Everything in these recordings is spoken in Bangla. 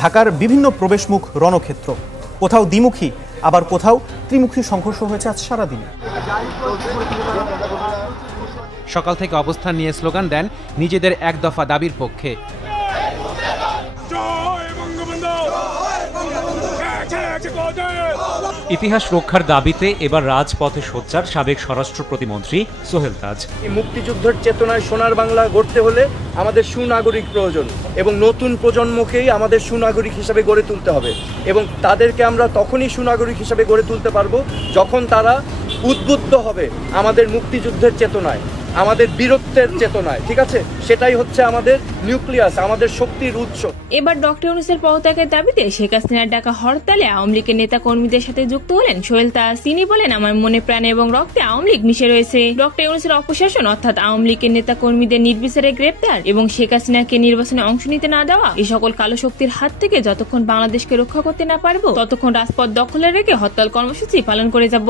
ঢাকার বিভিন্ন প্রবেশমুখ রণক্ষেত্র, কোথাও দ্বিমুখী আবার কোথাও ত্রিমুখী সংঘর্ষ হয়েছে আজ সারাদিন। সকাল থেকে অবস্থান নিয়ে স্লোগান দেন নিজেদের এক দফা দাবির পক্ষে। ইতিহাস রক্ষার দাবিতে এবার রাজপথে সোচ্চার সাবেক স্বরাষ্ট্র প্রতিমন্ত্রী সোহেল তাজ। মুক্তিযুদ্ধের চেতনায় সোনার বাংলা গড়তে হলে আমাদের সুনাগরিক প্রয়োজন এবং নতুন প্রজন্মকেই আমাদের সুনাগরিক হিসেবে গড়ে তুলতে হবে এবং তাদেরকে আমরা তখনই সুনাগরিক হিসেবে গড়ে তুলতে পারবো যখন তারা উদ্বুদ্ধ হবে আমাদের মুক্তিযুদ্ধের চেতনায়, আমাদের বীরত্বের চেতনায়। ঠিক আছে, সেটাই হচ্ছে আমাদের নিউক্লিয়াস, আমাদের শক্তির উৎস। এবার ডক্টর ইউনূসের পদত্যাগের দাবিতে শেখ হাসিনার ডাকা হরতালে আওয়ামী লীগের নেতা কর্মীদের সাথে যুক্ত হলেন সোহেল তাজ। তিনি বলেন, আমার মনে প্রাণে এবং রক্তে আওয়ামী লীগ মিশে রয়েছে। ডক্টর ইউনূসের অপশাসন অর্থাৎ আওয়ামী লীগের নেতা কর্মীদের নির্বিচারে গ্রেপ্তার এবং শেখ হাসিনাকে নির্বাচনে অংশ নিতে না দেওয়া, এই সকল কালো শক্তির হাত থেকে যতক্ষণ বাংলাদেশকে রক্ষা করতে না পারবো ততক্ষণ রাজপথ দখলে রেখে হরতাল কর্মসূচি পালন করে যাব।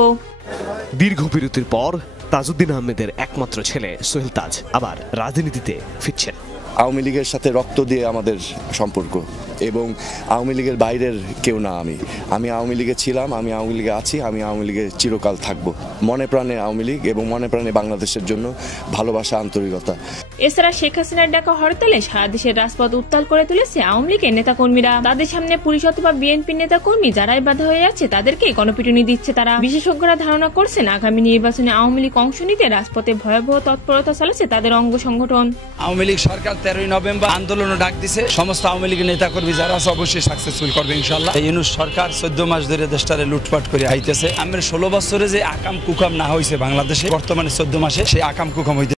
দীর্ঘ বিরতির পর তাজউদ্দিন আহমেদের একমাত্র ছেলে সোহেল তাজ আবার রাজনীতিতে ফিরছেন। আওয়ামী লীগের সাথে রক্ত দিয়ে আমাদের সম্পর্ক এবং আওয়ামী লীগের বাইরের কেউ না। আমি আওয়ামী লীগে ছিলাম, আমি আওয়ামী লীগে আছি, আমি আওয়ামী লীগে চিরকাল থাকবো। মনে প্রাণে আওয়ামী লীগ এবং মনে প্রাণে বাংলাদেশের জন্য ভালোবাসা, আন্তরিকতা। এছাড়া শেখ হাসিনার ডাকা হরতালে সারা দেশের রাজপথ উত্তাল করে তুলেছে আওয়ামী লীগের নেতা কর্মীরা। তাদের সামনে পুলিশ অথবা বিএনপির নেতা কর্মী যারাই বাধা হয়ে যাচ্ছে তাদেরকে গণপিটুনি দিচ্ছে তারা। বিশেষজ্ঞরা ধারণা করছেন আগামী নির্বাচনে আওয়ামী লীগ অংশ নিতে রাজপথে ভয়াবহ তৎপরতা চালাচ্ছে তাদের অঙ্গ সংগঠন। আওয়ামী লীগ সরকার 13 নভেম্বর আন্দোলনে ডাক দিছে। সমস্ত আওয়ামী লীগের নেতা কর্মী যারা আছে অবশ্যই সাকসেসফুল করবে ইনশাআল্লাহ। ইউনূস সরকার 14 মাস ধরে দেশটারে লুটপাট করে আইতেছে। আমরা 16 বছরে যে আকাম কুকাম না হয়েছে বাংলাদেশে, বর্তমানে 14 মাসে সেই আকাম কুকাম হইতে